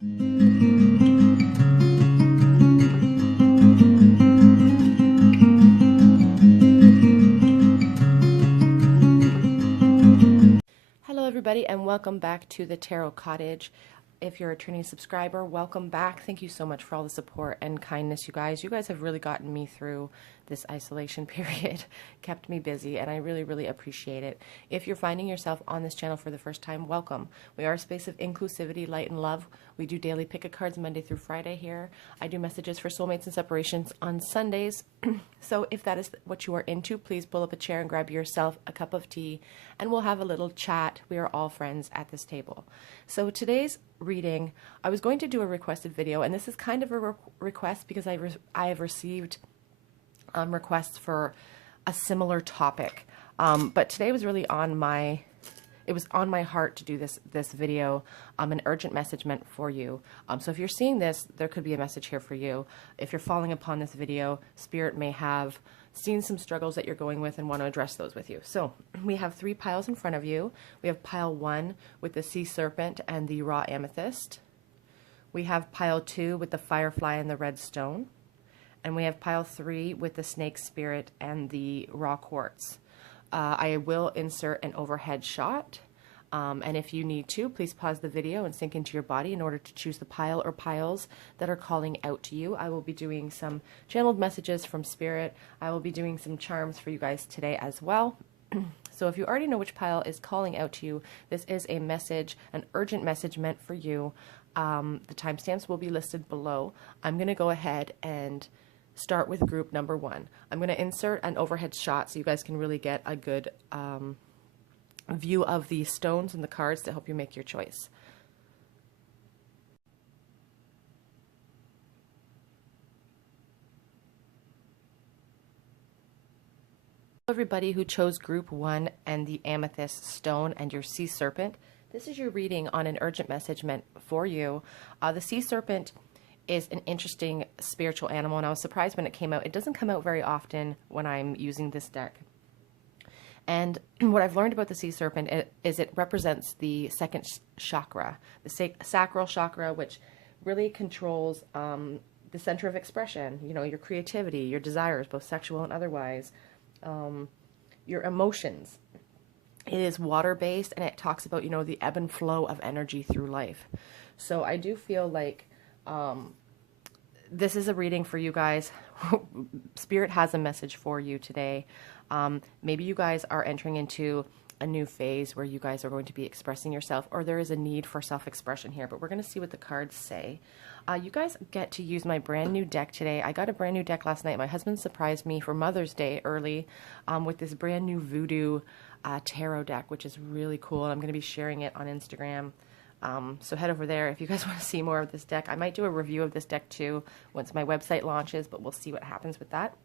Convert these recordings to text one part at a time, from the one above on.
Hello everybody and welcome back to the Tarot Cottage. If you're a returning subscriber, welcome back. Thank you so much for all the support and kindness, you guys. You guys have really gotten me through this isolation period, kept me busy, and I really, really appreciate it. If you're finding yourself on this channel for the first time, welcome. We are a space of inclusivity, light, and love. We do daily pick-a cards Monday through Friday here. I do messages for soulmates and separations on Sundays. So if that is what you are into, please pull up a chair and grab yourself a cup of tea, and we'll have a little chat. We are all friends at this table. So today's reading, I was going to do a requested video, and this is kind of a request because I have received requests for a similar topic, but today was really on my heart to do this video, an urgent message meant for you. So if you're seeing this, there could be a message here for you. If you're falling upon this video, Spirit may have seen some struggles that you're going with and want to address those with you. So we have 3 piles in front of you. We have pile 1 with the sea serpent and the raw amethyst. We have pile 2 with the firefly and the red stone. And we have pile 3 with the snake spirit and the raw quartz. I will insert an overhead shot. And if you need to, please pause the video and sink into your body in order to choose the pile or piles that are calling out to you. I will be doing some channeled messages from Spirit. I will be doing some charms for you guys today as well. So if you already know which pile is calling out to you, this is a message, an urgent message meant for you. The timestamps will be listed below. I'm going to go ahead and start with group number 1. I'm going to insert an overhead shot so you guys can really get a good view of the stones and the cards to help you make your choice. Everybody who chose group 1 and the amethyst stone and your sea serpent, this is your reading on an urgent message meant for you. The sea serpent is an interesting spiritual animal, and I was surprised when it came out. It doesn't come out very often when I'm using this deck. And what I've learned about the sea serpent is it represents the second chakra, the sacral chakra, which really controls the center of expression, you know, your creativity, your desires, both sexual and otherwise, your emotions. It is water-based, and it talks about, you know, the ebb and flow of energy through life. So I do feel like this is a reading for you guys. Spirit has a message for you today. Maybe you guys are entering into a new phase where you guys are going to be expressing yourself, or there is a need for self-expression here, but we're going to see what the cards say. You guys get to use my brand new deck today. I got a brand new deck last night. My husband surprised me for Mother's Day early with this brand new voodoo tarot deck, which is really cool. I'm going to be sharing it on Instagram. So head over there if you guys want to see more of this deck. I might do a review of this deck too once my website launches, but we'll see what happens with that.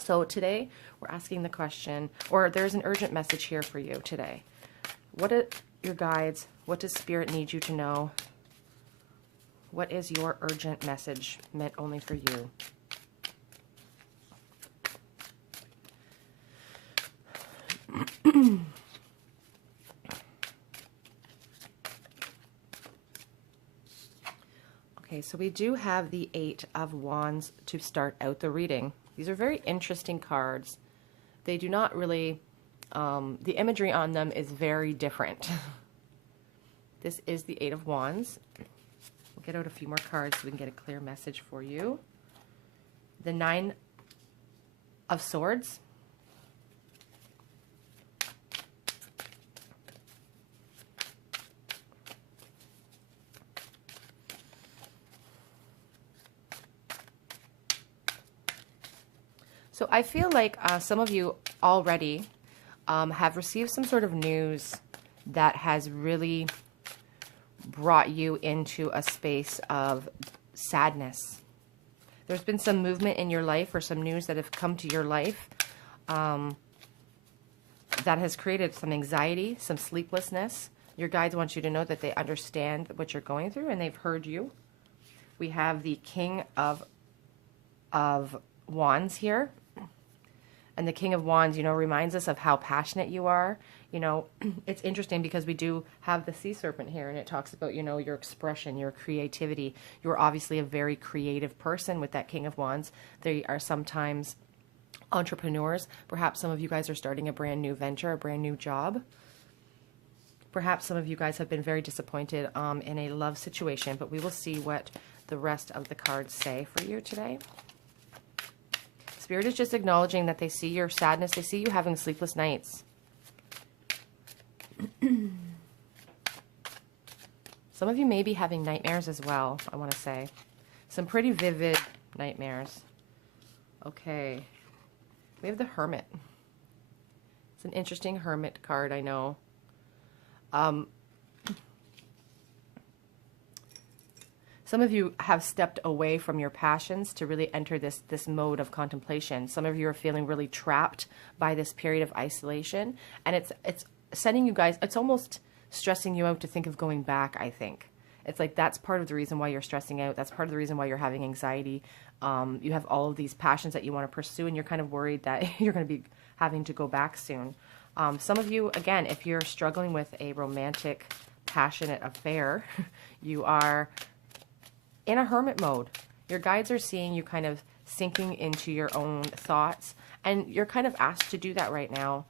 So today we're asking the question, or there's an urgent message here for you today. What are your guides? What does Spirit need you to know? What is your urgent message meant only for you? Okay, so we do have the 8 of Wands to start out the reading. These are very interesting cards. They do not really, the imagery on them is very different. This is the 8 of Wands. We'll get out a few more cards so we can get a clear message for you. The 9 of Swords. So I feel like some of you already have received some sort of news that has really brought you into a space of sadness. There's been some movement in your life or some news that have come to your life that has created some anxiety, some sleeplessness. Your guides want you to know that they understand what you're going through and they've heard you. We have the King of Wands here. And the King of Wands, you know, reminds us of how passionate you are. You know, it's interesting because we do have the sea serpent here, and it talks about, you know, your expression, your creativity. You're obviously a very creative person with that King of Wands. They are sometimes entrepreneurs. Perhaps some of you guys are starting a brand new venture, a brand new job. Perhaps some of you guys have been very disappointed in a love situation, but we will see what the rest of the cards say for you today. Spirit is just acknowledging that they see your sadness. They see you having sleepless nights. Some of you may be having nightmares as well, I want to say. Some pretty vivid nightmares. Okay. We have the Hermit. It's an interesting Hermit card, I know. Some of you have stepped away from your passions to really enter this mode of contemplation. Some of you are feeling really trapped by this period of isolation. And it's sending you guys, it's almost stressing you out to think of going back, I think. It's like that's part of the reason why you're stressing out. That's part of the reason why you're having anxiety. You have all of these passions that you want to pursue, and you're kind of worried that you're going to be having to go back soon. Some of you, again, if you're struggling with a romantic, passionate affair, you are in a hermit mode. Your guides are seeing you kind of sinking into your own thoughts, and you're kind of asked to do that right now.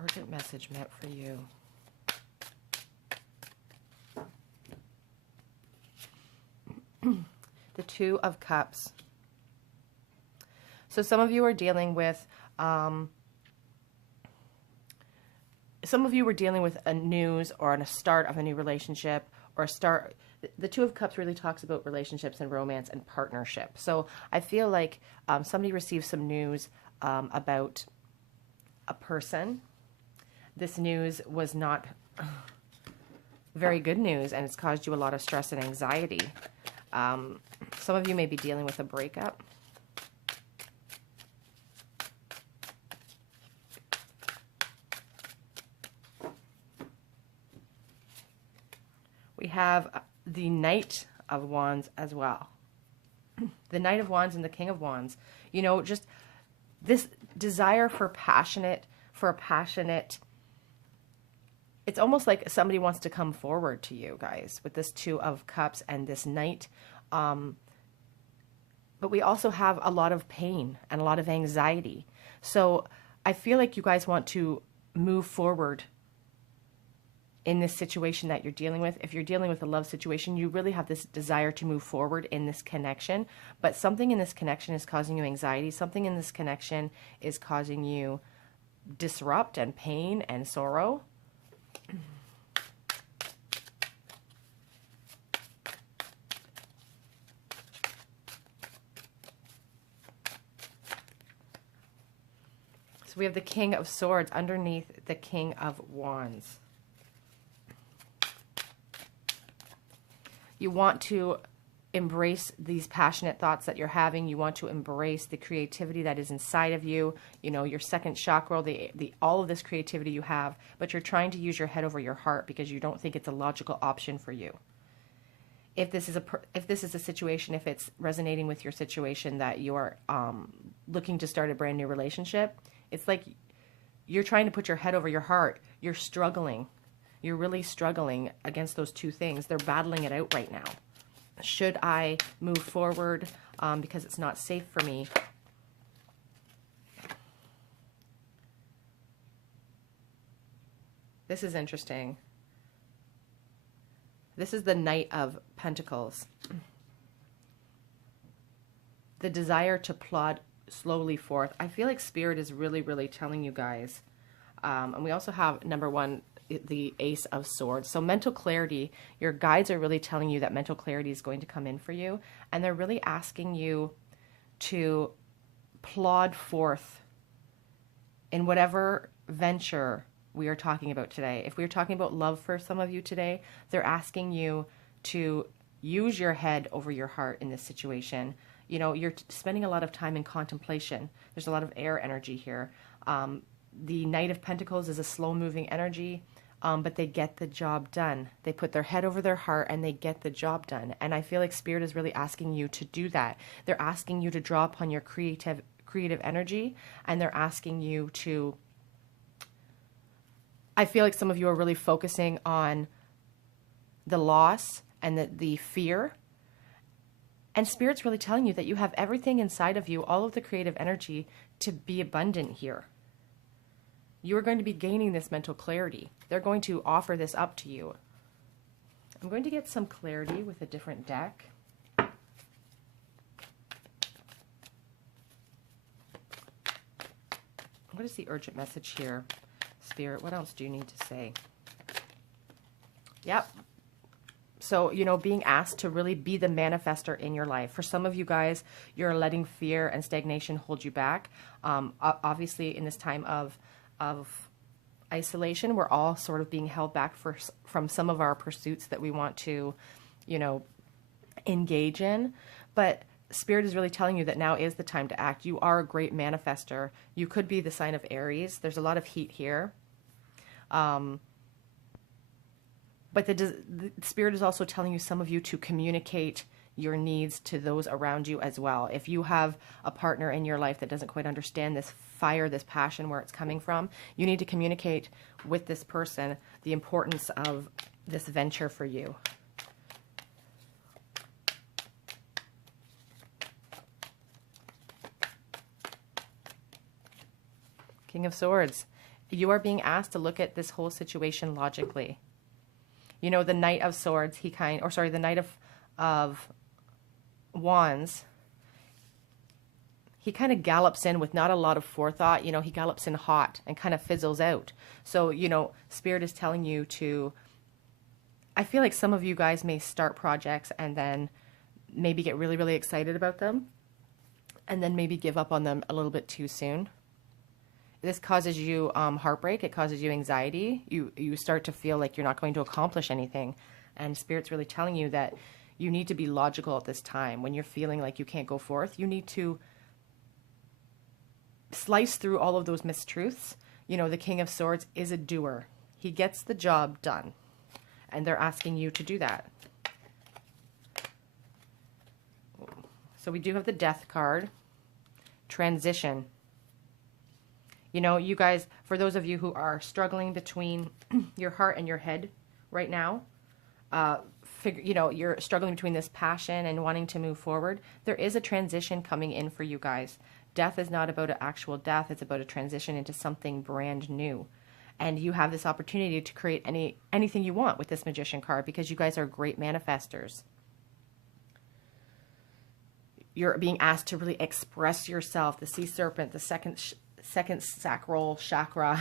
Urgent message meant for you. The Two of Cups. So some of you are dealing with, some of you were dealing with a news or a start of a new relationship or a start. The Two of Cups really talks about relationships and romance and partnership. So I feel like somebody received some news about a person. This news was not very good news, and it's caused you a lot of stress and anxiety. Some of you may be dealing with a breakup. We have the Knight of Wands as well. The Knight of Wands and the King of Wands. You know, just this desire for a passionate, it's almost like somebody wants to come forward to you guys with this Two of Cups and this Knight. But we also have a lot of pain and a lot of anxiety. So I feel like you guys want to move forward in this situation that you're dealing with. If you're dealing with a love situation, you really have this desire to move forward in this connection. But something in this connection is causing you anxiety. Something in this connection is causing you disrupt and pain and sorrow. So we have the King of Swords underneath the King of Wands. You want to embrace these passionate thoughts that you're having. You want to embrace the creativity that is inside of you. You know, your second chakra, all of this creativity you have, but you're trying to use your head over your heart because you don't think it's a logical option for you. If this is a situation, if it's resonating with your situation that you are looking to start a brand new relationship, it's like you're trying to put your head over your heart. You're struggling. You're really struggling against those two things. They're battling it out right now. Should I move forward because it's not safe for me? This is interesting. This is the Knight of Pentacles. The desire to plod slowly forth. I feel like Spirit is really, really telling you guys. And we also have number one, the Ace of Swords. So mental clarity, your guides are really telling you that mental clarity is going to come in for you. And they're really asking you to plod forth in whatever venture we are talking about today. If we are talking about love for some of you today, they're asking you to use your head over your heart in this situation. You know, you're spending a lot of time in contemplation. There's a lot of air energy here. The Knight of Pentacles is a slow-moving energy. but they get the job done. They put their head over their heart and they get the job done. And I feel like Spirit is really asking you to do that. They're asking you to draw upon your creative energy, and they're asking you to, I feel like some of you are really focusing on the loss and the fear. And Spirit's really telling you that you have everything inside of you, all of the creative energy to be abundant here. You are going to be gaining this mental clarity. They're going to offer this up to you. I'm going to get some clarity with a different deck. I'm going to see urgent message here. Spirit, what else do you need to say? Yep. So, you know, being asked to really be the manifester in your life. For some of you guys, you're letting fear and stagnation hold you back. Obviously, in this time of isolation, we're all sort of being held back from some of our pursuits that we want to, you know, engage in. But Spirit is really telling you that now is the time to act. You are a great manifester. You could be the sign of Aries. There's a lot of heat here. But the Spirit is also telling you, some of you, to communicate your needs to those around you as well. If you have a partner in your life that doesn't quite understand this fire, this passion, where it's coming from, you need to communicate with this person the importance of this venture for you. King of Swords. You are being asked to look at this whole situation logically. You know, the Knight of Swords, the Knight of Wands, he kind of gallops in with not a lot of forethought. You know, he gallops in hot and kind of fizzles out. So, you know, Spirit is telling you to, I feel like some of you guys may start projects and then maybe get really, really excited about them and then maybe give up on them a little bit too soon. This causes you heartbreak. It causes you anxiety. You start to feel like you're not going to accomplish anything. And Spirit's really telling you that you need to be logical at this time. When you're feeling like you can't go forth, you need to slice through all of those mistruths. You know, the King of Swords is a doer. He gets the job done. And they're asking you to do that. So we do have the Death card. Transition. You know, you guys, for those of you who are struggling between your heart and your head right now, you know, you're struggling between this passion and wanting to move forward, there is a transition coming in for you guys. Death is not about an actual death. It's about a transition into something brand new. And you have this opportunity to create anything you want with this Magician card, because you guys are great manifestors. You're being asked to really express yourself. The Sea Serpent, the second sacral chakra,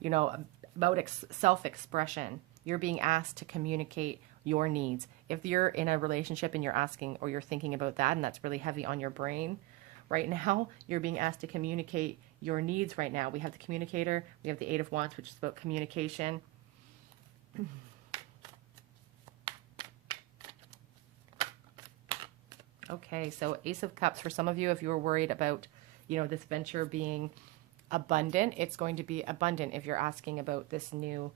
you know, about self-expression. You're being asked to communicate your needs. If you're in a relationship and you're asking, or you're thinking about that, and that's really heavy on your brain right now, you're being asked to communicate your needs right now. We have the Communicator, we have the Eight of Wands, which is about communication. Okay, so Ace of Cups, for some of you, if you were worried about, you know, this venture being abundant, it's going to be abundant. If you're asking about this new,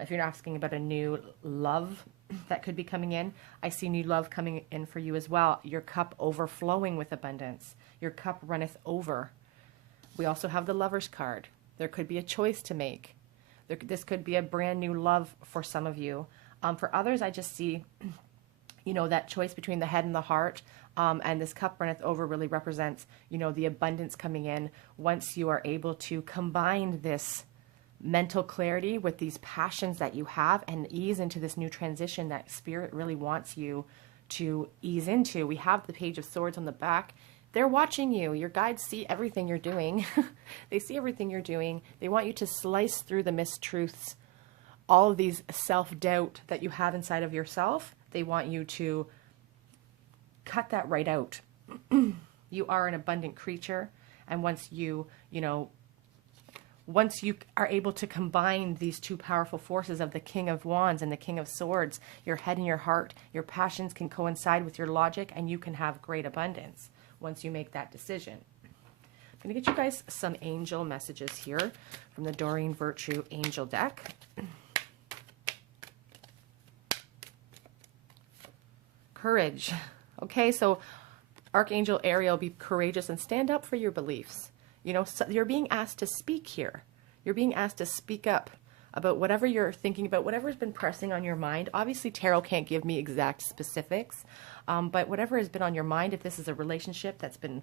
if you're asking about a new love that could be coming in, I see new love coming in for you as well. Your cup overflowing with abundance. Your cup runneth over. We also have the Lover's card. There could be a choice to make. This could be a brand new love for some of you. For others, I just see, you know, that choice between the head and the heart. And this cup runneth over really represents, you know, the abundance coming in once you are able to combine this mental clarity with these passions that you have and ease into this new transition that Spirit really wants you to ease into. We have the Page of Swords on the back. They're watching you. Your guides see everything you're doing. They see everything you're doing. They want you to slice through the mistruths, all of these self-doubt that you have inside of yourself. They want you to cut that right out. You are an abundant creature. And once you are able to combine these two powerful forces of the King of Wands and the King of Swords, your head and your heart, your passions can coincide with your logic, and you can have great abundance once you make that decision. I'm going to get you guys some angel messages here from the Doreen Virtue Angel deck. Courage. Okay, so Archangel Ariel, be courageous and stand up for your beliefs. You know, so you're being asked to speak here. You're being asked to speak up about whatever you're thinking about, whatever's been pressing on your mind. Obviously, tarot can't give me exact specifics, but whatever has been on your mind, if this is a relationship that's been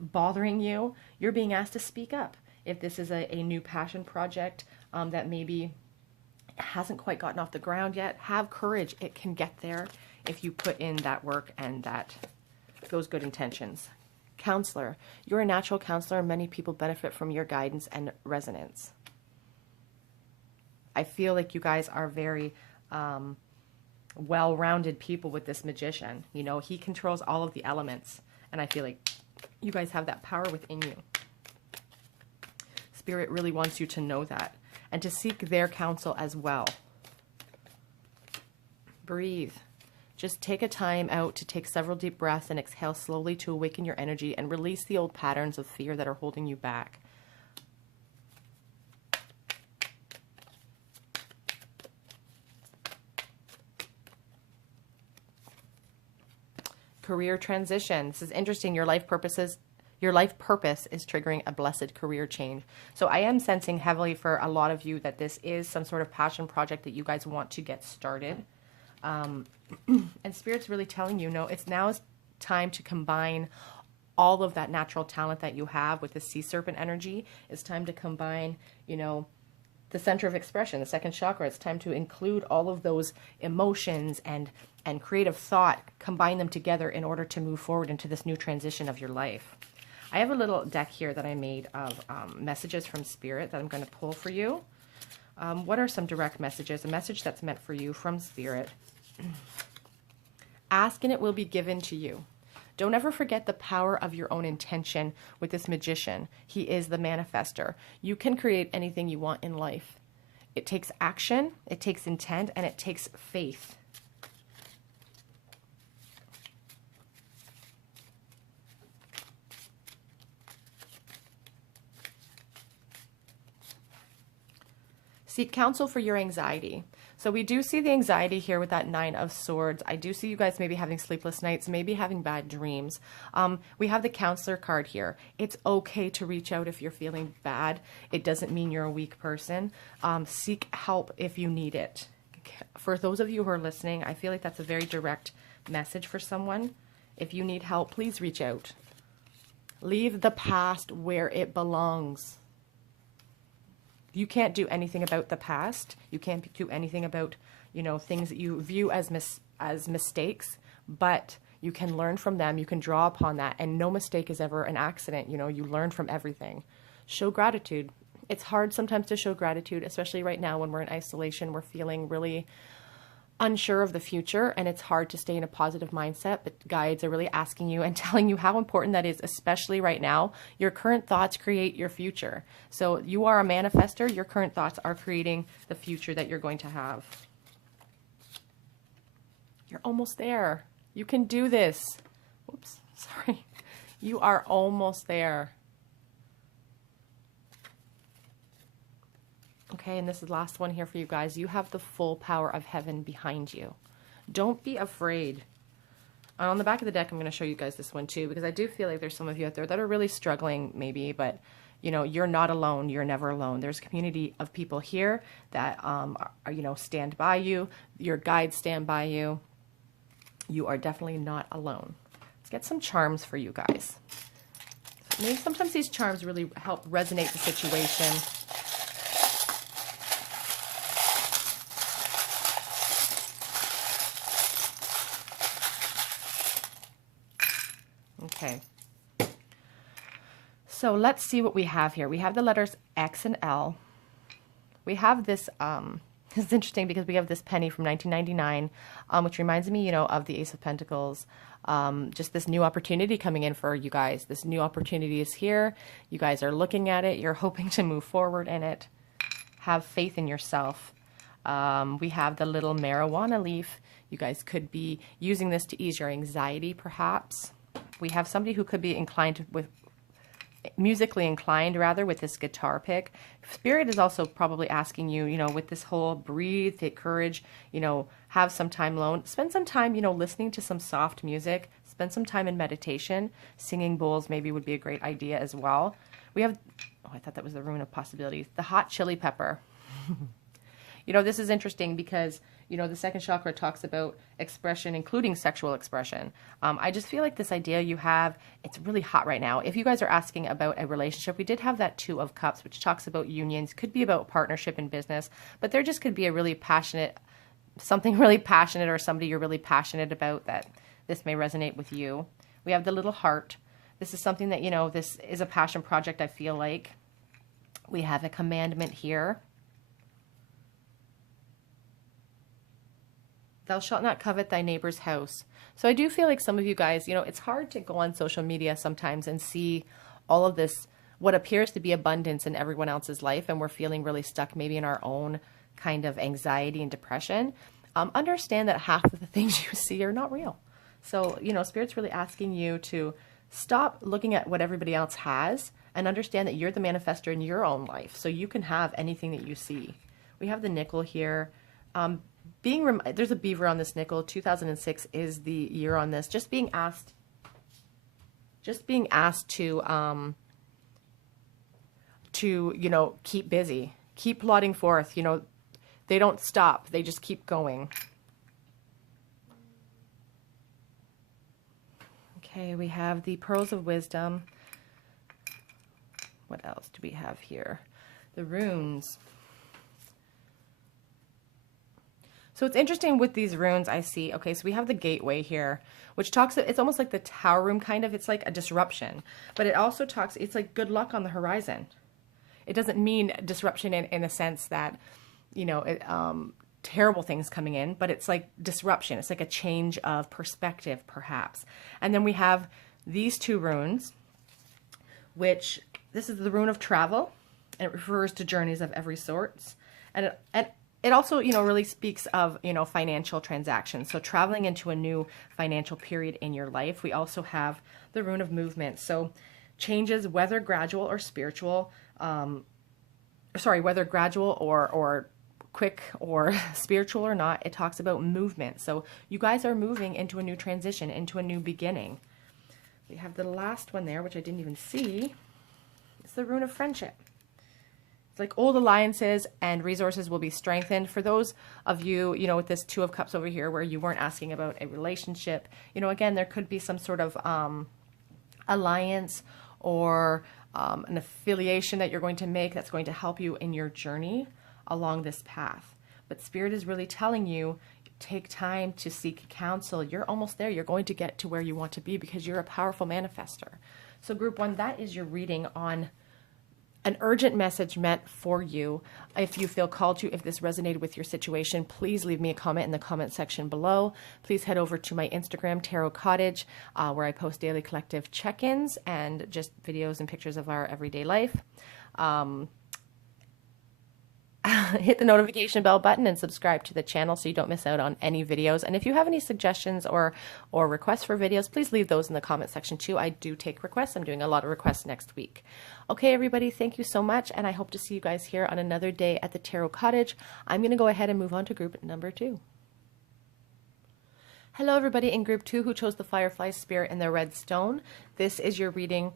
bothering you, you're being asked to speak up. If this is a new passion project that maybe hasn't quite gotten off the ground yet, have courage. It can get there if you put in that work and those good intentions. Counselor. You're a natural counselor. Many people benefit from your guidance and resonance. I feel like you guys are very well-rounded people with this magician. You know, he controls all of the elements, and I feel like you guys have that power within you. Spirit really wants you to know that and to seek their counsel as well. Breathe. Just take a time out to take several deep breaths and exhale slowly to awaken your energy and release the old patterns of fear that are holding you back. Career transition. This is interesting. Your life purpose is triggering a blessed career change. So I am sensing heavily for a lot of you that this is some sort of passion project that you guys want to get started. And Spirit's really telling you, no, it's now time to combine all of that natural talent that you have with the sea serpent energy. It's time to combine, you know, the center of expression, the second chakra. It's time to include all of those emotions and creative thought, combine them together in order to move forward into this new transition of your life. I have a little deck here that I made of messages from Spirit that I'm going to pull for you. What are some direct messages? A message that's meant for you from Spirit. Ask and it will be given to you. Don't ever forget the power of your own intention with this magician. He is the manifester. You can create anything you want in life. It takes action, it takes intent, and it takes faith. Seek counsel for your anxiety. So we do see the anxiety here with that 9 of Swords. I do see you guys maybe having sleepless nights, maybe having bad dreams. We have the counselor card here. It's okay to reach out if you're feeling bad. It doesn't mean you're a weak person. Seek help if you need it. For those of you who are listening, I feel like that's a very direct message for someone. If you need help, please reach out. Leave the past where it belongs. You can't do anything about the past. You can't do anything about, you know, things that you view as mistakes, but you can learn from them. You can draw upon that, and no mistake is ever an accident. You know, you learn from everything. Show gratitude. It's hard sometimes to show gratitude, especially right now when we're in isolation. We're feeling really unsure of the future, and it's hard to stay in a positive mindset, but guides are really asking you and telling you how important that is, especially right now. Your current thoughts create your future. So you are a manifester. Your current thoughts are creating the future that you're going to have. You're almost there. You can do this. Oops, sorry. You are almost there. Okay, and this is the last one here for you guys. You have the full power of heaven behind you. Don't be afraid. On the back of the deck, I'm going to show you guys this one too, because I do feel like there's some of you out there that are really struggling maybe, but you know, you're not alone. You're never alone. There's a community of people here that are, you know, stand by you. Your guides stand by you. You are definitely not alone. Let's get some charms for you guys. Maybe sometimes these charms really help resonate the situation. Okay, so let's see what we have here. We have the letters X and L. We have this, it's interesting because we have this penny from 1999, which reminds me, you know, of the Ace of Pentacles. Just this new opportunity coming in for you guys. This new opportunity is here. You guys are looking at it. You're hoping to move forward in it. Have faith in yourself. We have the little marijuana leaf. You guys could be using this to ease your anxiety, perhaps. We have somebody who could be musically inclined rather with this guitar pick. Spirit is also probably asking you, you know, with this whole breathe, take courage, you know, have some time alone. Spend some time, you know, listening to some soft music. Spend some time in meditation. Singing bowls maybe would be a great idea as well. We have, oh, I thought that was the rune of possibilities. The hot chili pepper. You know, this is interesting because, you know, the second chakra talks about expression, including sexual expression. I just feel like this idea you have, it's really hot right now. If you guys are asking about a relationship, we did have that Two of Cups, which talks about unions, could be about partnership in business, but there just could be a really passionate, something really passionate or somebody you're really passionate about that this may resonate with you. We have the little heart. This is something that, you know, this is a passion project, I feel like. We have a commandment here. Thou shalt not covet thy neighbor's house. So I do feel like some of you guys, you know, it's hard to go on social media sometimes and see all of this, what appears to be abundance in everyone else's life, and we're feeling really stuck maybe in our own kind of anxiety and depression. Understand that half of the things you see are not real. So, you know, Spirit's really asking you to stop looking at what everybody else has and understand that you're the manifestor in your own life. So you can have anything that you see. We have the nickel here. There's a beaver on this nickel. 2006 is the year on this. Just being asked to, you know, keep busy, keep plodding forth. You know, they don't stop. They just keep going. Okay, we have the pearls of wisdom. What else do we have here? The runes. So it's interesting with these runes I see. Okay, so we have the gateway here, which talks, it's almost like the tower room kind of. It's like a disruption, but it also talks, it's like good luck on the horizon. It doesn't mean disruption in a sense that, you know, terrible things coming in, but it's like disruption. It's like a change of perspective, perhaps. And then we have these two runes, which this is the rune of travel, and it refers to journeys of every sort. And it also, you know, really speaks of, you know, financial transactions. So traveling into a new financial period in your life. We also have the rune of movement. So changes, whether gradual or spiritual, whether gradual or quick or spiritual or not, it talks about movement. So you guys are moving into a new transition, into a new beginning. We have the last one there, which I didn't even see. It's the rune of friendship. It's like old alliances and resources will be strengthened. For those of you, you know, with this Two of Cups over here where you weren't asking about a relationship, you know, again, there could be some sort of alliance or an affiliation that you're going to make that's going to help you in your journey along this path. But Spirit is really telling you, take time to seek counsel. You're almost there. You're going to get to where you want to be because you're a powerful manifester. So group one, that is your reading on an urgent message meant for you. If you feel called to, if this resonated with your situation, please leave me a comment in the comment section below. Please head over to my Instagram, Tarot Cottage, where I post daily collective check-ins and just videos and pictures of our everyday life. Hit the notification bell button and subscribe to the channel so you don't miss out on any videos. And if you have any suggestions or requests for videos, please leave those in the comment section too. I do take requests. I'm doing a lot of requests next week. Okay, everybody, thank you so much, and I hope to see you guys here on another day at the Tarot Cottage. I'm going to go ahead and move on to group number 2. Hello, everybody in group 2 who chose the Firefly Spirit and the Red Stone. This is your reading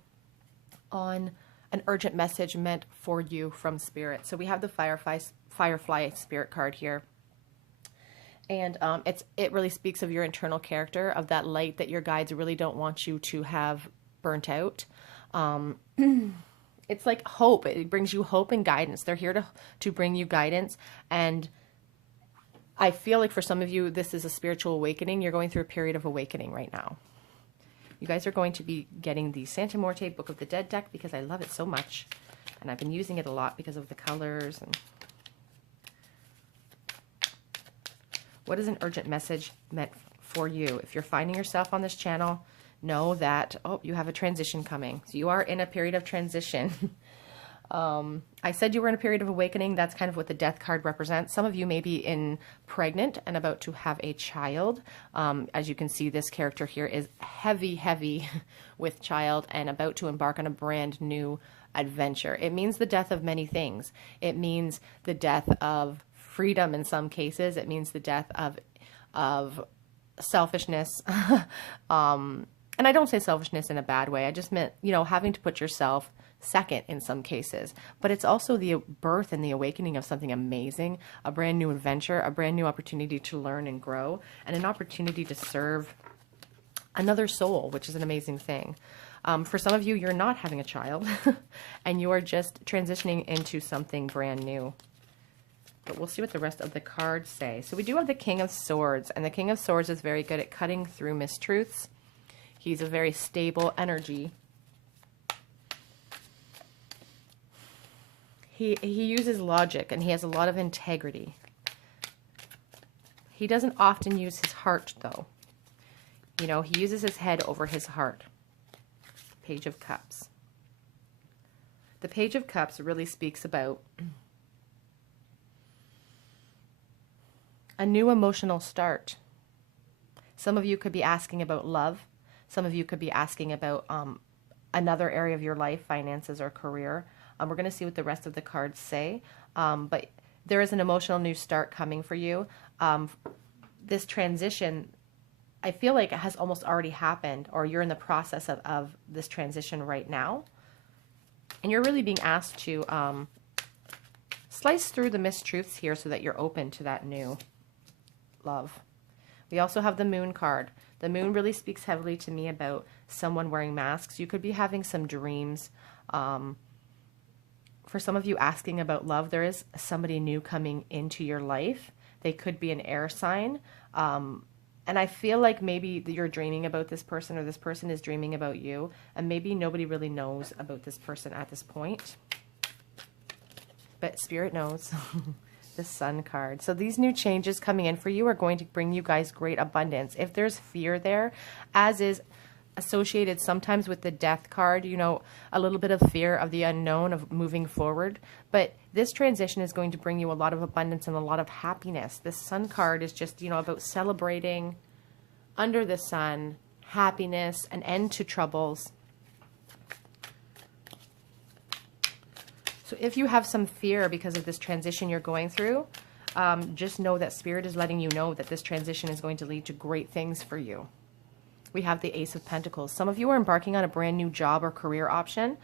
on an urgent message meant for you from Spirit. So we have the Firefly Spirit card here. And it really speaks of your internal character, of that light that your guides really don't want you to have burnt out. It's like hope. It brings you hope and guidance. They're here to bring you guidance. And I feel like for some of you, this is a spiritual awakening. You're going through a period of awakening right now. You guys are going to be getting the Santa Muerte Book of the Dead deck because I love it so much. And I've been using it a lot because of the colors. And what is an urgent message meant for you? If you're finding yourself on this channel, know that, oh, you have a transition coming. So you are in a period of transition. I said you were in a period of awakening. That's kind of what the death card represents. Some of you may be pregnant and about to have a child. As you can see, this character here is heavy with child and about to embark on a brand new adventure. It means the death of many things. It means the death of freedom in some cases. It means the death of of selfishness. And I don't say selfishness in a bad way. I just meant, you know, having to put yourself second in some cases. But it's also the birth and the awakening of something amazing, a brand new adventure, a brand new opportunity to learn and grow, and an opportunity to serve another soul, which is an amazing thing. For some of you, you're not having a child and you are just transitioning into something brand new. But we'll see what the rest of the cards say. So we do have the King of Swords, and the King of Swords is very good at cutting through mistruths. He's a very stable energy. He uses logic, and he has a lot of integrity. He doesn't often use his heart, though. You know, he uses his head over his heart. Page of Cups. The Page of Cups really speaks about a new emotional start. Some of you could be asking about love. Some of you could be asking about another area of your life, finances or career. We're going to see what the rest of the cards say. But there is an emotional new start coming for you. This transition, I feel like it has almost already happened, or you're in the process of this transition right now. And you're really being asked to slice through the mistruths here so that you're open to that new love. We also have the Moon card. The Moon really speaks heavily to me about someone wearing masks. You could be having some dreams. For some of you asking about love, there is somebody new coming into your life. They could be an air sign. And I feel like maybe you're dreaming about this person, or this person is dreaming about you. And maybe nobody really knows about this person at this point. But Spirit knows. The Sun card. So these new changes coming in for you are going to bring you guys great abundance. If there's fear there, as is associated sometimes with the Death card, you know, a little bit of fear of the unknown, of moving forward. But this transition is going to bring you a lot of abundance and a lot of happiness. This Sun card is just, you know, about celebrating under the sun, happiness, an end to troubles. So if you have some fear because of this transition you're going through, just know that Spirit is letting you know that this transition is going to lead to great things for you. We have the Ace of Pentacles. Some of you are embarking on a brand new job or career option.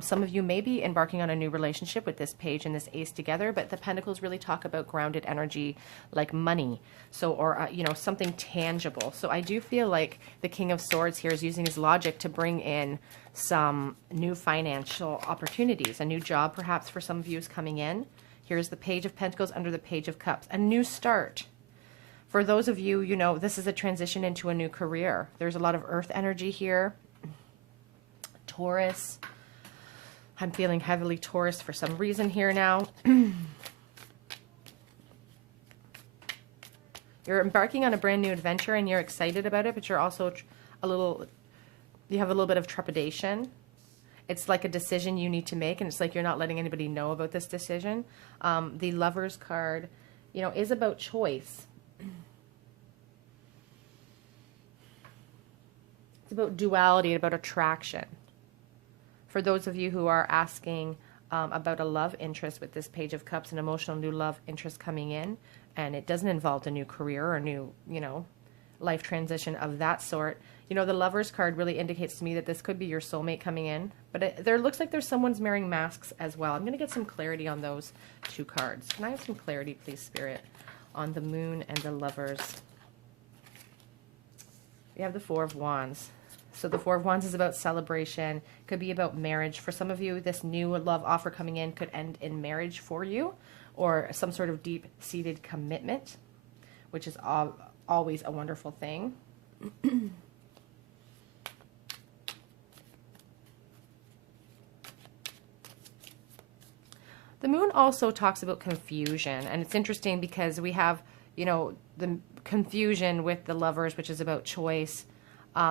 Some of you may be embarking on a new relationship with this Page and this Ace together, but the Pentacles really talk about grounded energy like money, so, or you know, something tangible. So I do feel like the King of Swords here is using his logic to bring in some new financial opportunities. A new job perhaps for some of you is coming in. Here's the Page of Pentacles under the Page of Cups. A new start. For those of you, you know, this is a transition into a new career. There's a lot of earth energy here. Taurus. I'm feeling heavily Taurus for some reason here now. You're embarking on a brand new adventure and you're excited about it, but you're also you have a little bit of trepidation. It's like a decision you need to make, and it's like you're not letting anybody know about this decision. The Lovers card, you know, is about choice. It's about duality, about attraction. For those of you who are asking about a love interest with this Page of Cups, an emotional new love interest coming in, and it doesn't involve a new career or new, you know, life transition of that sort. You know, the Lovers card really indicates to me that this could be your soulmate coming in, but there looks like there's someone's wearing masks as well. I'm going to get some clarity on those two cards. Can I have some clarity, please, Spirit, on the Moon and the Lovers? We have the Four of Wands. So the Four of Wands is about celebration, could be about marriage. For some of you, this new love offer coming in could end in marriage for you, or some sort of deep-seated commitment, which is always a wonderful thing. The Moon also talks about confusion, and it's interesting because we have, you know, the confusion with the Lovers, which is about choice.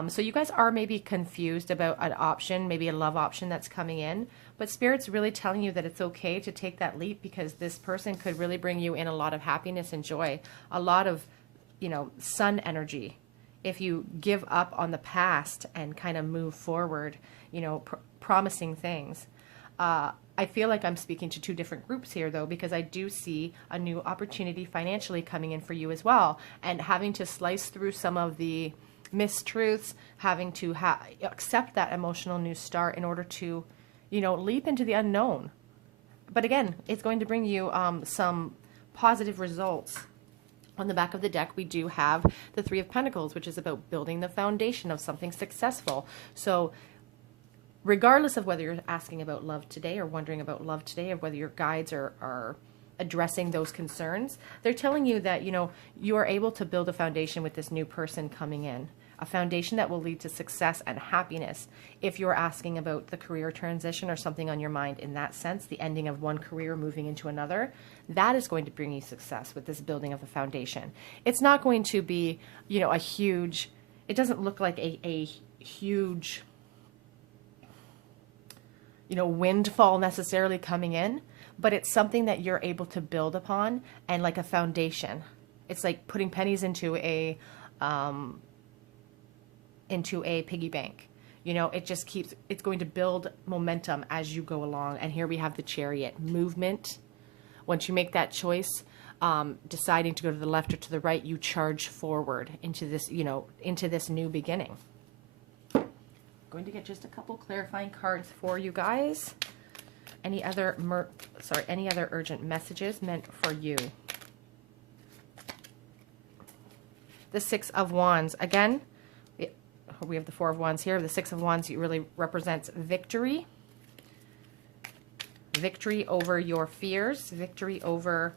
So you guys are maybe confused about an option, maybe a love option that's coming in, but Spirit's really telling you that it's okay to take that leap, because this person could really bring you in a lot of happiness and joy, a lot of, you know, sun energy. If you give up on the past and kind of move forward, you know, promising things. I feel like I'm speaking to two different groups here, though, because I do see a new opportunity financially coming in for you as well, and having to slice through some of the mistruths, having to accept that emotional new start in order to, you know, leap into the unknown. But again, it's going to bring you some positive results. On the back of the deck, we do have the Three of Pentacles, which is about building the foundation of something successful. So regardless of whether you're asking about love today or wondering about love today, or whether your guides are addressing those concerns, they're telling you that, you know, you are able to build a foundation with this new person coming in, a foundation that will lead to success and happiness. If you're asking about the career transition or something on your mind in that sense, the ending of one career, moving into another, that is going to bring you success with this building of a foundation. It's not going to be, you know, a huge, it doesn't look like a huge, you know, windfall necessarily coming in, but it's something that you're able to build upon, and like a foundation. It's like putting pennies into a piggy bank. You know, it just keeps, it's going to build momentum as you go along. And here we have the Chariot movement. Once you make that choice, deciding to go to the left or to the right, you charge forward into this, you know, into this new beginning. Going to get just a couple clarifying cards for you guys. Any other urgent messages meant for you? The Six of Wands. Again, we have the Four of Wands here. The Six of Wands really represents victory. Victory over your fears. Victory over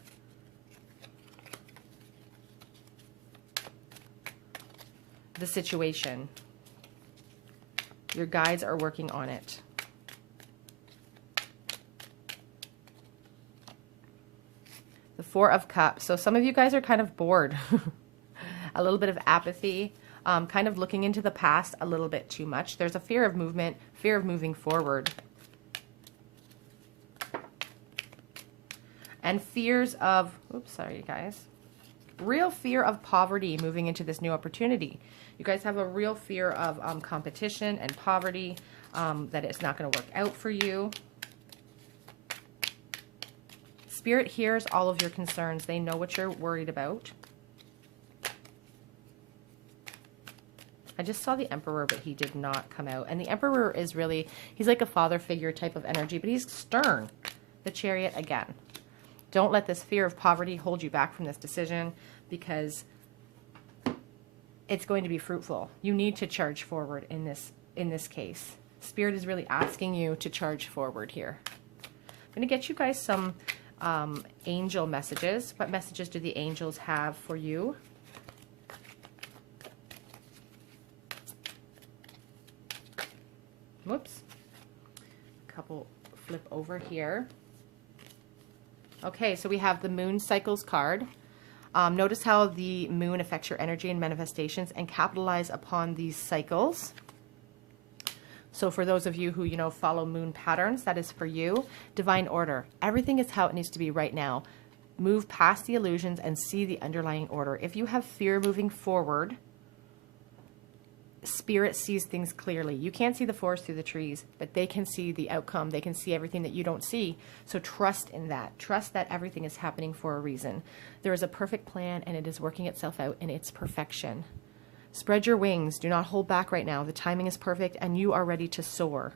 the situation. Your guides are working on it. The Four of Cups. So some of you guys are kind of bored. A little bit of apathy. Kind of looking into the past a little bit too much. There's a fear of movement, fear of moving forward. And fears of, oops, sorry, you guys. Real fear of poverty moving into this new opportunity. You guys have a real fear of competition and poverty, that it's not going to work out for you. Spirit hears all of your concerns. They know what you're worried about. I just saw the Emperor, but he did not come out. And the Emperor is really, he's like a father figure type of energy, but he's stern. The Chariot again. Don't let this fear of poverty hold you back from this decision, because it's going to be fruitful. You need to charge forward in this case. Spirit is really asking you to charge forward here. I'm going to get you guys some angel messages. What messages do the angels have for you? Whoops. Couple flip over here. Okay, so we have the Moon Cycles card. Notice how the moon affects your energy and manifestations, and capitalize upon these cycles. So for those of you who, you know, follow moon patterns, that is for you. Divine order. Everything is how it needs to be right now. Move past the illusions and see the underlying order. If you have fear moving forward, Spirit sees things clearly. You can't see the forest through the trees, but they can see the outcome. They can see everything that you don't see. So trust in that. Trust that everything is happening for a reason. There is a perfect plan, and it is working itself out in its perfection. Spread your wings. Do not hold back right now. The timing is perfect, and you are ready to soar.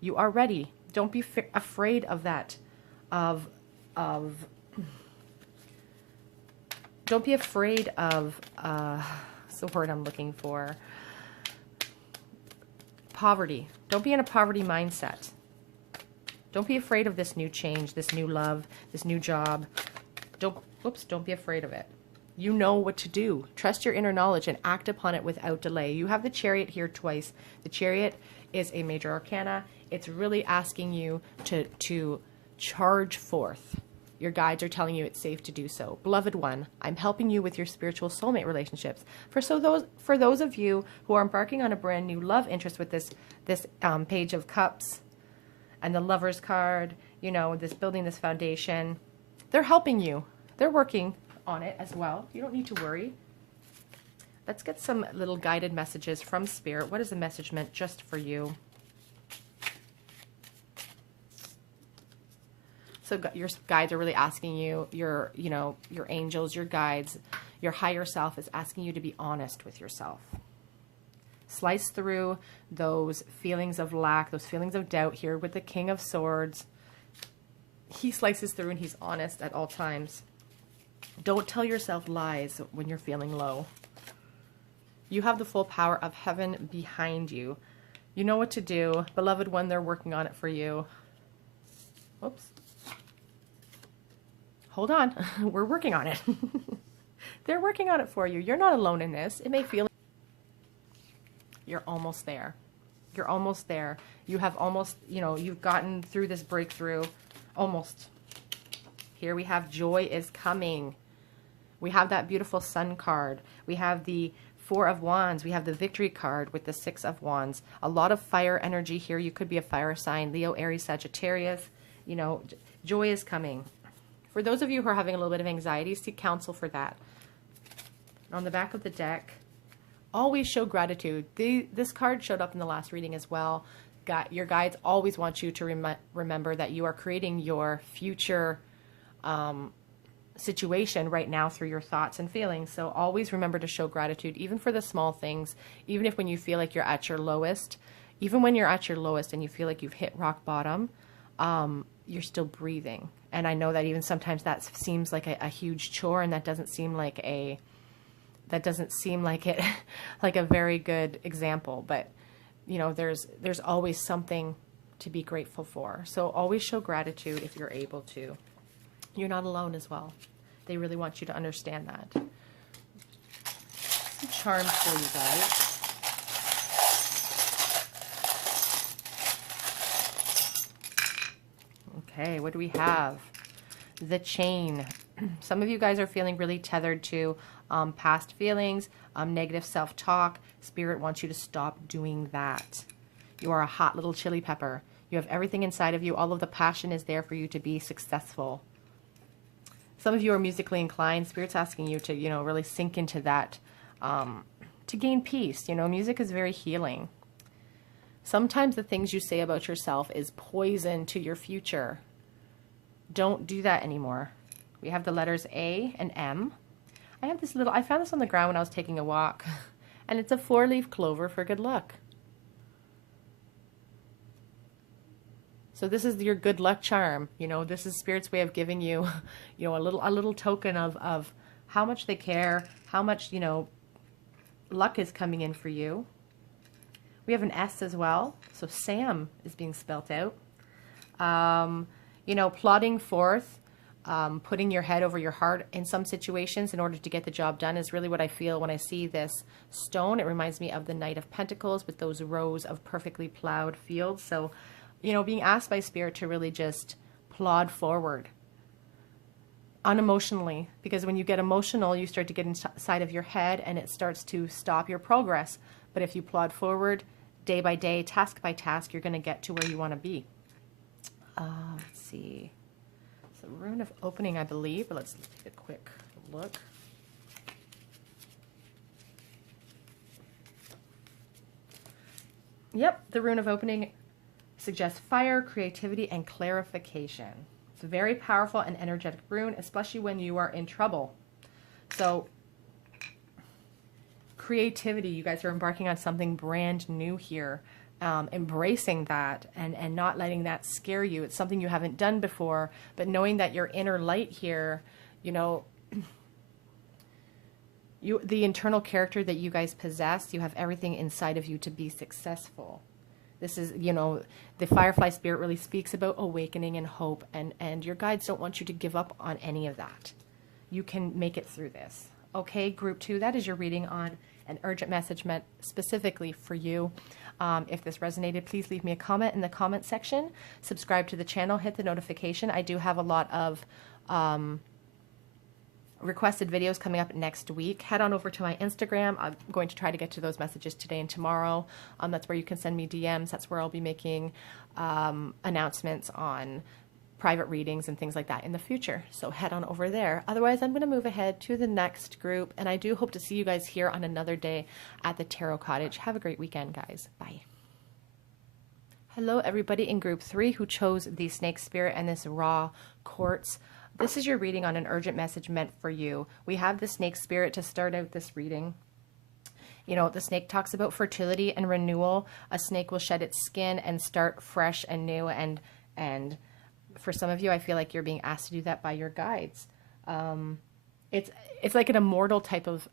You are ready. Don't be afraid of that. Don't be afraid of, what's the word I'm looking for? Poverty. Don't be in a poverty mindset. Don't be afraid of this new change, this new love, this new job. Don't be afraid of it. You know what to do. Trust your inner knowledge and act upon it without delay. You have the Chariot here twice. The Chariot is a major arcana. It's really asking you to charge forth. Your guides are telling you it's safe to do so. Beloved one, I'm helping you with your spiritual soulmate relationships. For those of you who are embarking on a brand new love interest with this Page of Cups and the Lover's card, you know, building this foundation, they're helping you. They're working on it as well. You don't need to worry. Let's get some little guided messages from Spirit. What is the message meant just for you? So your guides are really asking you, your angels, your guides, your higher self is asking you to be honest with yourself. Slice through those feelings of lack, those feelings of doubt here with the King of Swords. He slices through and he's honest at all times. Don't tell yourself lies when you're feeling low. You have the full power of heaven behind you. You know what to do. Beloved one, they're working on it for you. Whoops. Hold on. We're working on it. They're working on it for you. You're not alone in this. It may feel you're almost there. You're almost there. You have almost, you've gotten through this breakthrough. Almost. Here we have joy is coming. We have that beautiful sun card. We have the Four of Wands. We have the victory card with the Six of Wands. A lot of fire energy here. You could be a fire sign. Leo, Aries, Sagittarius. Joy is coming. For those of you who are having a little bit of anxiety, seek counsel for that. On the back of the deck, always show gratitude. This card showed up in the last reading as well. Your guides always want you to remember that you are creating your future situation right now through your thoughts and feelings. So always remember to show gratitude, even for the small things, even if when you feel like you're at your lowest, even when you're at your lowest and you feel like you've hit rock bottom, you're still breathing. And I know that even sometimes that seems like a huge chore, and that doesn't seem like it like a very good example, but there's always something to be grateful for. So always show gratitude if you're able to. You're not alone as well. They really want you to understand that. Some charms for you guys. Okay, what do we have? The Chain. Some of you guys are feeling really tethered to past feelings, negative self-talk. Spirit wants you to stop doing that. You are a hot little chili pepper. You have everything inside of you. All of the passion is there for you to be successful. Some of you are musically inclined. Spirit's asking you to, really sink into that to gain peace. Music is very healing. Sometimes the things you say about yourself is poison to your future. Don't do that anymore. We have the letters A and M. I found this on the ground when I was taking a walk, and it's a 4-leaf clover for good luck. So this is your good luck charm. This is Spirit's way of giving you, a little token of how much they care, how much, luck is coming in for you. We have an S as well. So Sam is being spelt out. Plodding forth, putting your head over your heart in some situations in order to get the job done is really what I feel when I see this stone. It reminds me of the Knight of Pentacles with those rows of perfectly plowed fields. So, being asked by Spirit to really just plod forward unemotionally, because when you get emotional, you start to get inside of your head and it starts to stop your progress. But if you plod forward day by day, task by task, you're going to get to where you want to be. Let's see. It's the Rune of Opening, I believe, but let's take a quick look. Yep, the Rune of Opening suggests fire, creativity, and clarification. It's a very powerful and energetic rune, especially when you are in trouble. So, creativity, you guys are embarking on something brand new here. Embracing that and not letting that scare you. It's something you haven't done before, but knowing that your inner light here, the internal character that you guys possess, you have everything inside of you to be successful. This is, the Firefly Spirit really speaks about awakening and hope, and your guides don't want you to give up on any of that. You can make it through this. Okay, group 2, that is your reading on an urgent message meant specifically for you. If this resonated, please leave me a comment in the comment section. Subscribe to the channel, hit the notification. I do have a lot of requested videos coming up next week. Head on over to my Instagram. I'm going to try to get to those messages today and tomorrow. That's where you can send me DMs. That's where I'll be making announcements on private readings and things like that in the future. So head on over there. Otherwise, I'm going to move ahead to the next group, and I do hope to see you guys here on another day at the Tarot Cottage. Have a great weekend, guys. Bye. Hello, everybody in group 3 who chose the snake spirit and this raw quartz. This is your reading on an urgent message meant for you. We have the snake spirit to start out this reading. You know, the snake talks about fertility and renewal. A snake will shed its skin and start fresh and new. And for some of you, I feel like you're being asked to do that by your guides. It's like an immortal type of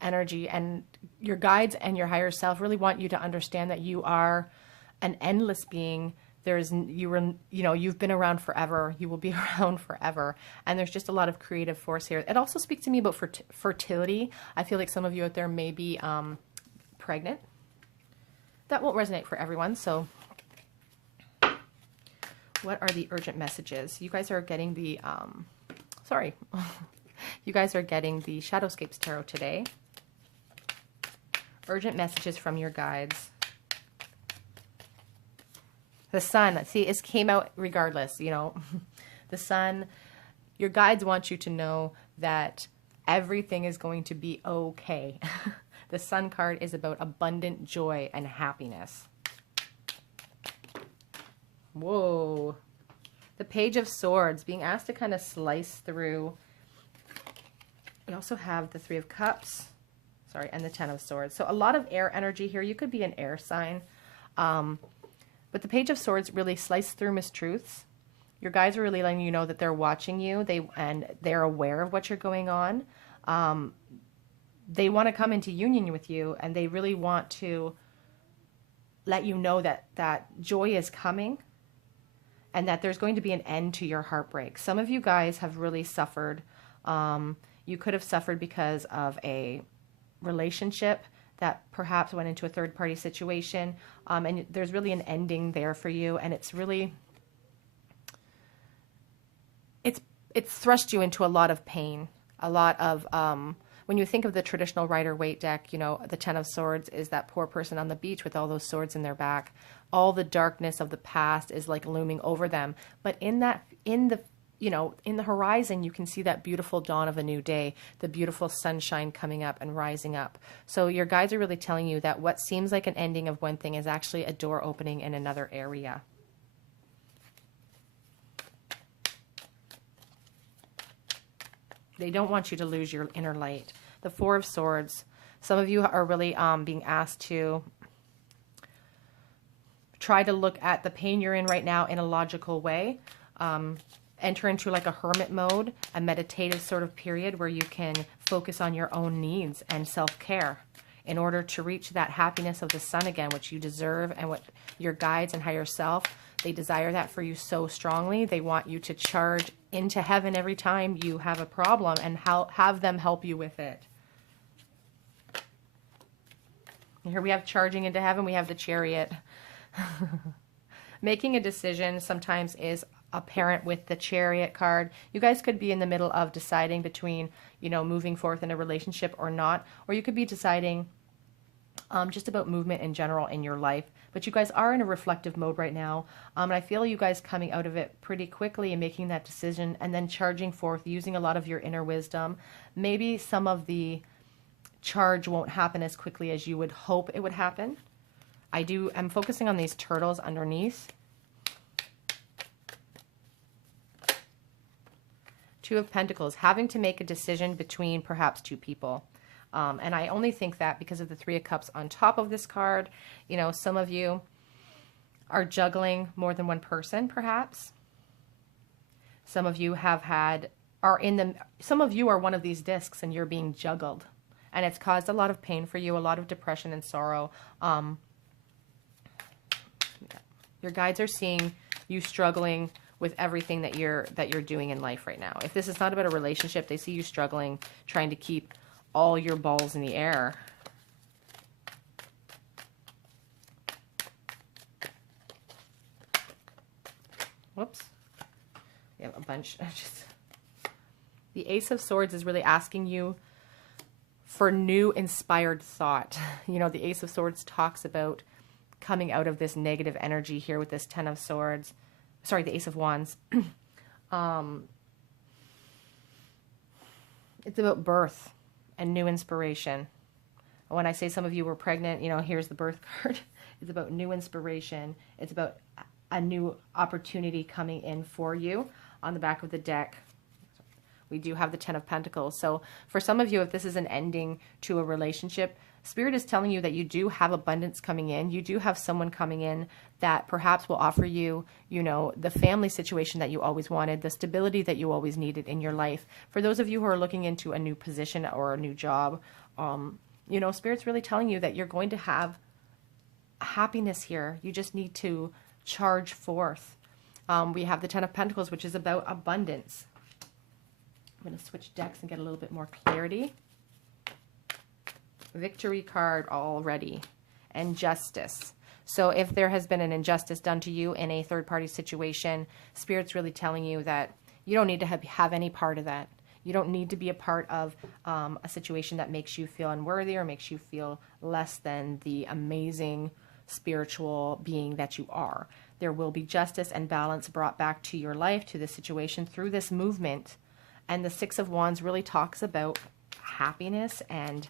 energy, and your guides and your higher self really want you to understand that you are an endless being. You've been around forever. You will be around forever. And there's just a lot of creative force here. It also speaks to me about fertility. I feel like some of you out there may be pregnant. That won't resonate for everyone. So what are the urgent messages? You guys are getting the, you guys are getting the Shadowscapes Tarot today. Urgent messages from your guides. The sun, see, it came out regardless, you know. The sun, your guides want you to know that everything is going to be okay. The sun card is about abundant joy and happiness. Whoa. The Page of Swords, being asked to kind of slice through. We also have the Three of Cups, and the Ten of Swords. So a lot of air energy here. You could be an air sign. But the Page of Swords really slice through mistruths. Your guides are really letting you know that they're watching you. They're aware of what you're going on. They want to come into union with you, and they really want to let you know that joy is coming and that there's going to be an end to your heartbreak. Some of you guys have really suffered. You could have suffered because of a relationship that perhaps went into a third-party situation, and there's really an ending there for you, and it's thrust you into a lot of pain, a lot of, when you think of the traditional Rider-Waite deck, you know, the Ten of Swords is that poor person on the beach with all those swords in their back. All the darkness of the past is like looming over them, but in the horizon, you can see that beautiful dawn of a new day, the beautiful sunshine coming up and rising up. So your guides are really telling you that what seems like an ending of one thing is actually a door opening in another area. They don't want you to lose your inner light. The Four of Swords. Some of you are really being asked to try to look at the pain you're in right now in a logical way. Enter into like a hermit mode, a meditative sort of period where you can focus on your own needs and self-care in order to reach that happiness of the sun again, which you deserve, and what your guides and higher self, they desire that for you so strongly. They want you to charge into heaven every time you have a problem and have them help you with it. Here we have charging into heaven. We have the Chariot. Making a decision sometimes is apparent with the Chariot card. You guys could be in the middle of deciding between, you know, moving forth in a relationship or not, or you could be deciding just about movement in general in your life. But you guys are in a reflective mode right now, and I feel you guys coming out of it pretty quickly and making that decision and then charging forth, using a lot of your inner wisdom. Maybe some of the charge won't happen as quickly as you would hope it would happen. I'm focusing on these turtles underneath. Two of Pentacles, having to make a decision between perhaps two people. And I only think that because of the Three of Cups on top of this card. You know, some of you are juggling more than one person, perhaps. Some of you some of you are one of these discs and you're being juggled. And it's caused a lot of pain for you, a lot of depression and sorrow. Your guides are seeing you struggling with everything that you're doing in life right now. If this is not about a relationship, they see you struggling, trying to keep all your balls in the air. Whoops. We have a bunch. The Ace of Swords is really asking you for new inspired thought. You know, the Ace of Swords talks about coming out of this negative energy here with this Ten of Swords. Sorry, the Ace of Wands. It's about birth and new inspiration. When I say some of you were pregnant, you know, here's the birth card. It's about new inspiration. It's about a new opportunity coming in for you. On the back of the deck, we do have the Ten of Pentacles. So for some of you, if this is an ending to a relationship, Spirit is telling you that you do have abundance coming in. You do have someone coming in that perhaps will offer you, you know, the family situation that you always wanted, the stability that you always needed in your life. For those of you who are looking into a new position or a new job, you know, Spirit's really telling you that you're going to have happiness here. You just need to charge forth. We have the Ten of Pentacles, which is about abundance. I'm going to switch decks and get a little bit more clarity. Victory card already. And Justice. So if there has been an injustice done to you in a third-party situation, Spirit's really telling you that you don't need to have any part of that. You don't need to be a part of a situation that makes you feel unworthy or makes you feel less than the amazing spiritual being that you are. There will be justice and balance brought back to your life, to the situation through this movement. And the Six of Wands really talks about happiness and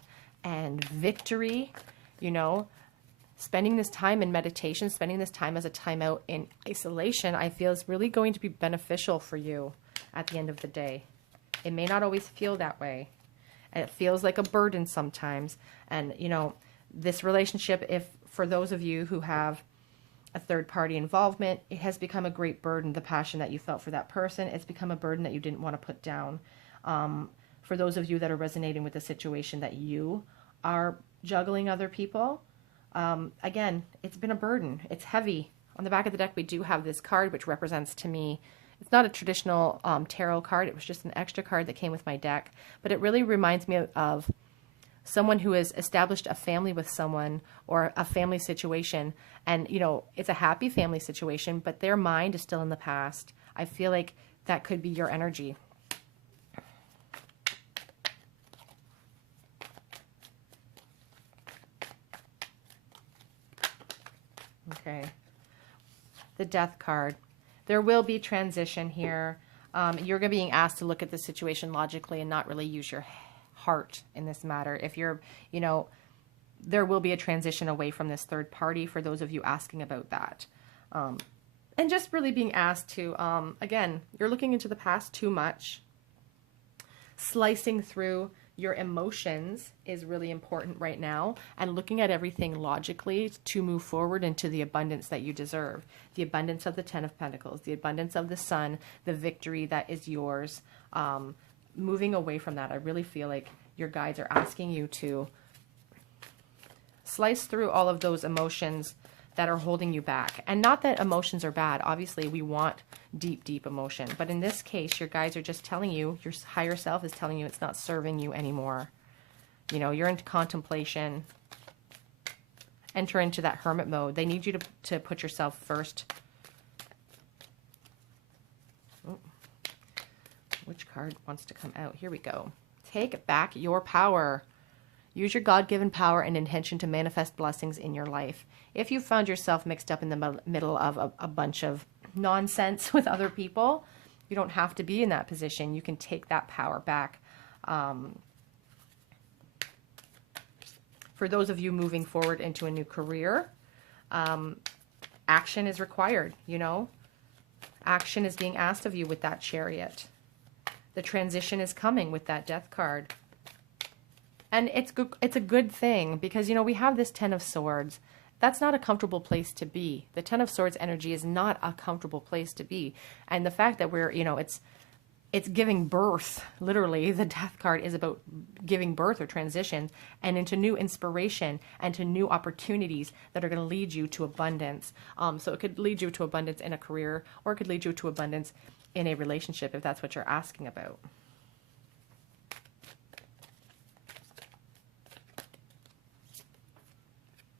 victory, you know. Spending this time in meditation, spending this time as a time out in isolation, I feel is really going to be beneficial for you at the end of the day. It may not always feel that way. And it feels like a burden sometimes. And, you know, this relationship, if for those of you who have a third party involvement, it has become a great burden. The passion that you felt for that person, it's become a burden that you didn't want to put down. For those of you that are resonating with the situation that you are juggling other people, again, it's been a burden. It's heavy. On the back of the deck, we do have this card, which represents to me, it's not a traditional tarot card. It was just an extra card that came with my deck. But it really reminds me of someone who has established a family with someone or a family situation. And, you know, it's a happy family situation, but their mind is still in the past. I feel like that could be your energy. Okay. The Death card. There will be transition here. You're being asked to look at the situation logically and not really use your heart in this matter. If you're, you know, there will be a transition away from this third party for those of you asking about that. And just really being asked to, again, you're looking into the past too much. Slicing through your emotions is really important right now, and looking at everything logically to move forward into the abundance that you deserve. The abundance of the Ten of Pentacles, the abundance of the Sun, the victory that is yours. Moving away from that, I really feel like your guides are asking you to slice through all of those emotions that are holding you back. And not that emotions are bad. Obviously, we want deep, deep emotion. But in this case, your guides are just telling you, your higher self is telling you it's not serving you anymore. You know, you're into contemplation. Enter into that hermit mode. They need you to put yourself first. Oh. Which card wants to come out? Here we go. Take back your power. Use your God-given power and intention to manifest blessings in your life. If you found yourself mixed up in the middle of a bunch of nonsense with other people, you don't have to be in that position. You can take that power back. For those of you moving forward into a new career, action is required, you know. Action is being asked of you with that Chariot. The transition is coming with that Death card. And it's a good thing because, you know, we have this Ten of Swords. That's not a comfortable place to be. The Ten of Swords energy is not a comfortable place to be. And the fact that we're, you know, it's giving birth, literally, the Death card is about giving birth or transition and into new inspiration and to new opportunities that are going to lead you to abundance. So it could lead you to abundance in a career, or it could lead you to abundance in a relationship if that's what you're asking about.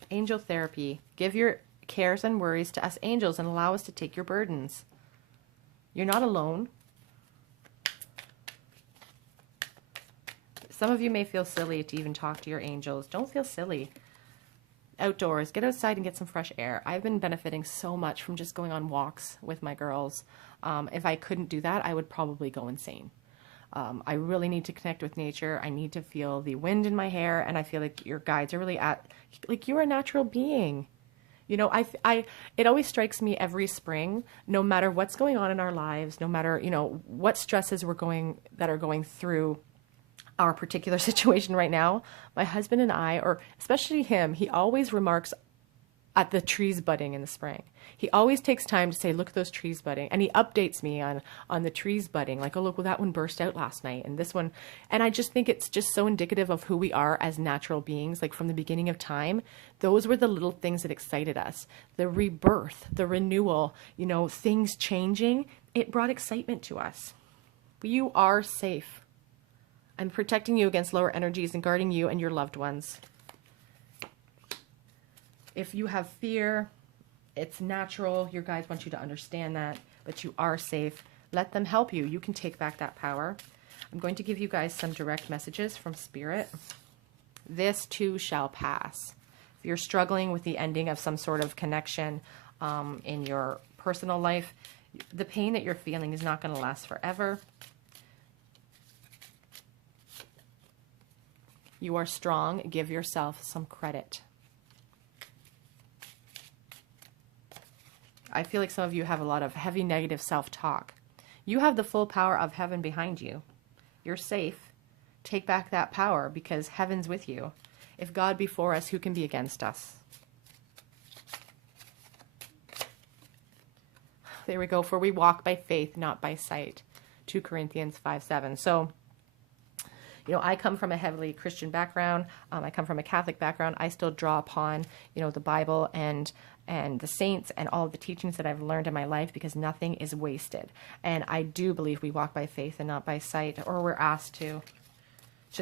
Angel therapy. Give your cares and worries to us angels and allow us to take your burdens. You're not alone. Some of you may feel silly to even talk to your angels. Don't feel silly. Outdoors. Get outside and get some fresh air. I've been benefiting so much from just going on walks with my girls. If I couldn't do that, I would probably go insane. I really need to connect with nature. I need to feel the wind in my hair, and I feel like your guides are really like, you're a natural being. You know, it always strikes me every spring, no matter what's going on in our lives, no matter, you know, what stresses that are going through our particular situation right now, my husband and I, or especially him, he always remarks at the trees budding in the spring. He always takes time to say, look at those trees budding. And he updates me on the trees budding. Like, oh, look, well, that one burst out last night. And this one. And I just think it's just so indicative of who we are as natural beings. Like from the beginning of time, those were the little things that excited us. The rebirth, the renewal, you know, things changing. It brought excitement to us. You are safe. I'm protecting you against lower energies and guarding you and your loved ones. If you have fear, it's natural. Your guides want you to understand that, but you are safe. Let them help you. You can take back that power. I'm going to give you guys some direct messages from Spirit. This too shall pass. If you're struggling with the ending of some sort of connection in your personal life, the pain that you're feeling is not going to last forever. You are strong. Give yourself some credit. I feel like some of you have a lot of heavy negative self-talk. You have the full power of heaven behind you. You're safe. Take back that power because heaven's with you. If God be for us, who can be against us? There we go. For we walk by faith, not by sight. 2 Corinthians 5:7. So, you know, I come from a heavily Christian background. I come from a Catholic background. I still draw upon, you know, the Bible and the saints and all of the teachings that I've learned in my life because nothing is wasted. And I do believe we walk by faith and not by sight, or we're asked to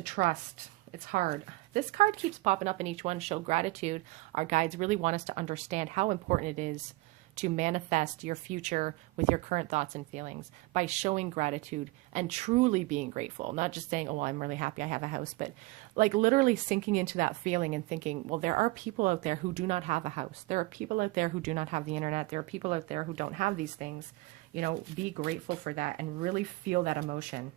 trust. It's hard. This card keeps popping up in each one. Show gratitude. Our guides really want us to understand how important it is to manifest your future with your current thoughts and feelings by showing gratitude and truly being grateful. Not just saying, oh, well, I'm really happy I have a house, but like literally sinking into that feeling and thinking, well, there are people out there who do not have a house. There are people out there who do not have the internet. There are people out there who don't have these things. You know, be grateful for that and really feel that emotion.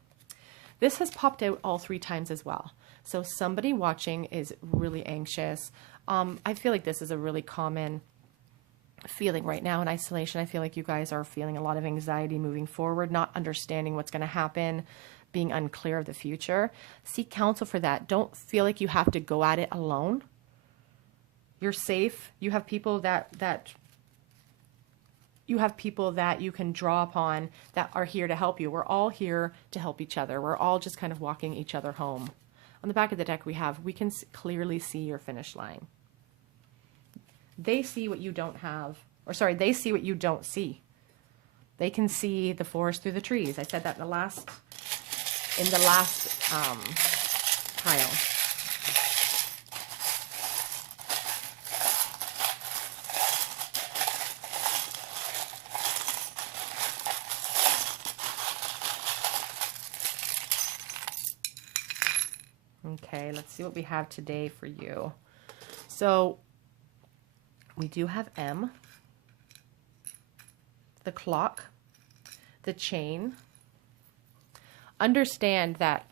This has popped out all 3 times as well. So somebody watching is really anxious. I feel like this is a really common feeling right now in isolation. I feel like you guys are feeling a lot of anxiety moving forward, not understanding what's going to happen, being unclear of the future. Seek counsel for that. Don't feel like you have to go at it alone. You're safe. You have people that you can draw upon that are here to help you. We're all here to help each other. We're all just kind of walking each other home. On the back of the deck we can clearly see your finish line. They see what you don't have, or sorry, they see what you don't see. They can see the forest through the trees. I said that in the last pile. Okay, let's see what we have today for you. So we do have M, the clock, the chain. Understand that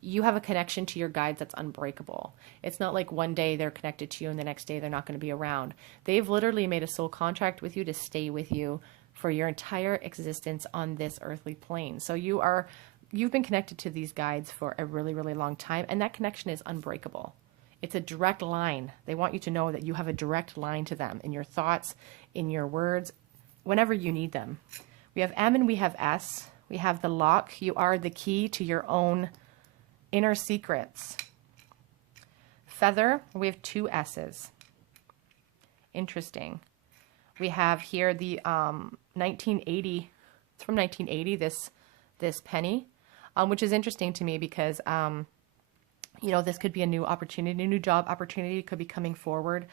you have a connection to your guides that's unbreakable. It's not like one day they're connected to you and the next day they're not going to be around. They've literally made a soul contract with you to stay with you for your entire existence on this earthly plane. So you've been connected to these guides for a really, really long time, and that connection is unbreakable. It's a direct line. They want you to know that you have a direct line to them in your thoughts, in your words, whenever you need them. We have M and we have S. We have the lock. You are the key to your own inner secrets. Feather, we have 2 S's. Interesting. We have here the 1980, it's from 1980, this penny, which is interesting to me because you know, this could be a new opportunity, a new job opportunity could be coming forward.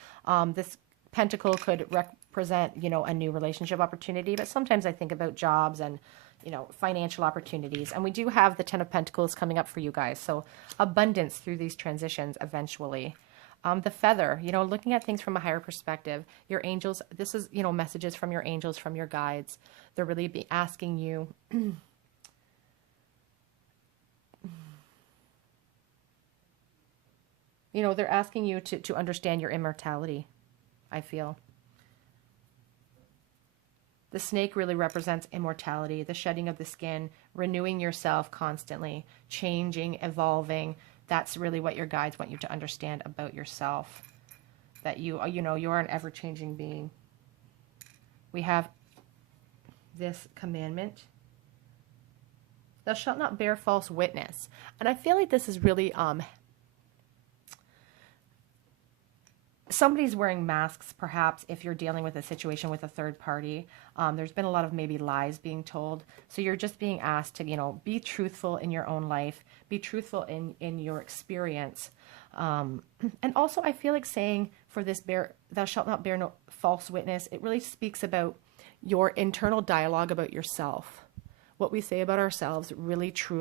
This pentacle could represent, you know, a new relationship opportunity, but sometimes I think about jobs and, you know, financial opportunities. And we do have the 10 of Pentacles coming up for you guys. So abundance through these transitions eventually. The feather, you know, looking at things from a higher perspective. Your angels, this is, you know, messages from your angels, from your guides. They're really asking you you know, they're asking you to understand your immortality, I feel. The snake really represents immortality, the shedding of the skin, renewing yourself constantly, changing, evolving. That's really what your guides want you to understand about yourself. That you know, you're an ever-changing being. We have this commandment. Thou shalt not bear false witness. And I feel like this is really somebody's wearing masks, perhaps, if you're dealing with a situation with a third party. There's been a lot of maybe lies being told. So you're just being asked to, you know, be truthful in your own life, be truthful in your experience. And also I feel like saying for this, thou shalt not bear no false witness, it really speaks about your internal dialogue about yourself. What we say about ourselves really truly